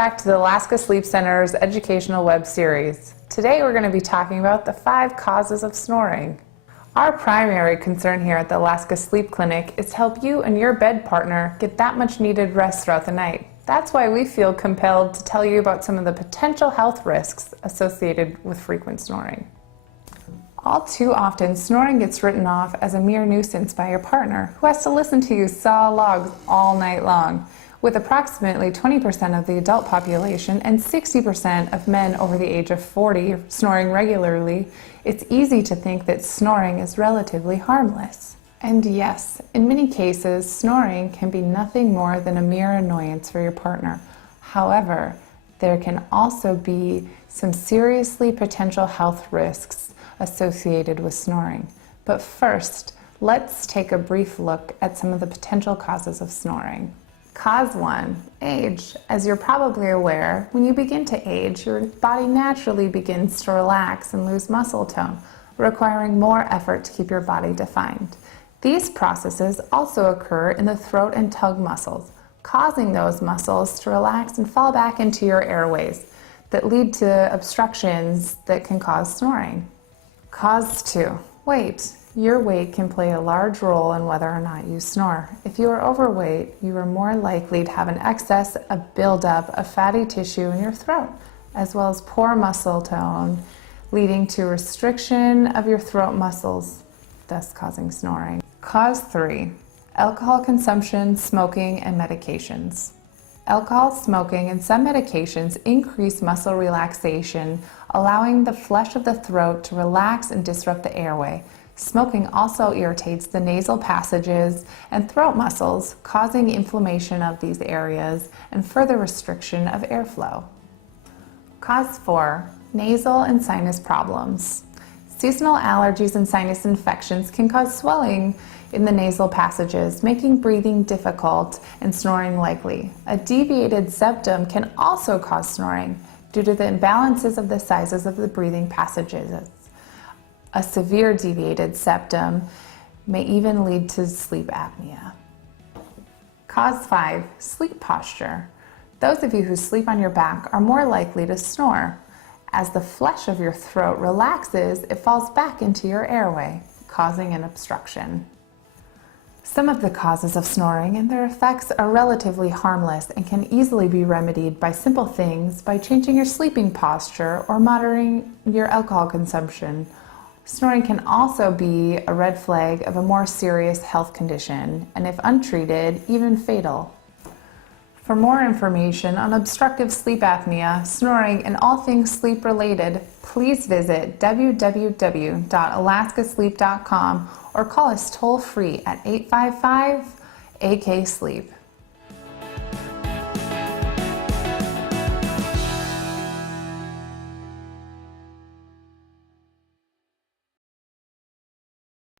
back to the Alaska Sleep Center's educational web series. Today we're going to be talking about the 5 causes of snoring. Our primary concern here at the Alaska Sleep Clinic is to help you and your bed partner get that much needed rest throughout the night. That's why we feel compelled to tell you about some of the potential health risks associated with frequent snoring. All too often, snoring gets written off as a mere nuisance by your partner, who has to listen to you saw logs all night long. With approximately 20% of the adult population and 60% of men over the age of 40 snoring regularly, it's easy to think that snoring is relatively harmless. And yes, in many cases, snoring can be nothing more than a mere annoyance for your partner. However, there can also be some seriously potential health risks associated with snoring. But first, let's take a brief look at some of the potential causes of snoring. Cause 1, age. As you're probably aware, when you begin to age, your body naturally begins to relax and lose muscle tone, requiring more effort to keep your body defined. These processes also occur in the throat and tongue muscles, causing those muscles to relax and fall back into your airways that lead to obstructions that can cause snoring. Cause 2, weight. Your weight can play a large role in whether or not you snore. If you are overweight, you are more likely to have an excess of buildup of fatty tissue in your throat, as well as poor muscle tone, leading to restriction of your throat muscles, thus causing snoring. Cause 3, alcohol consumption, smoking, and medications. Alcohol, smoking, and some medications increase muscle relaxation, allowing the flesh of the throat to relax and disrupt the airway. Smoking also irritates the nasal passages and throat muscles, causing inflammation of these areas and further restriction of airflow. Cause 4, nasal and sinus problems. Seasonal allergies and sinus infections can cause swelling in the nasal passages, making breathing difficult and snoring likely. A deviated septum can also cause snoring due to the imbalances of the sizes of the breathing passages. A severe deviated septum may even lead to sleep apnea. Cause 5, sleep posture. Those of you who sleep on your back are more likely to snore. As the flesh of your throat relaxes, it falls back into your airway, causing an obstruction. Some of the causes of snoring and their effects are relatively harmless and can easily be remedied by simple things by changing your sleeping posture or moderating your alcohol consumption. Snoring can also be a red flag of a more serious health condition, and if untreated, even fatal. For more information on obstructive sleep apnea, snoring, and all things sleep-related, please visit www.alaskasleep.com or call us toll-free at 855-AK-SLEEP.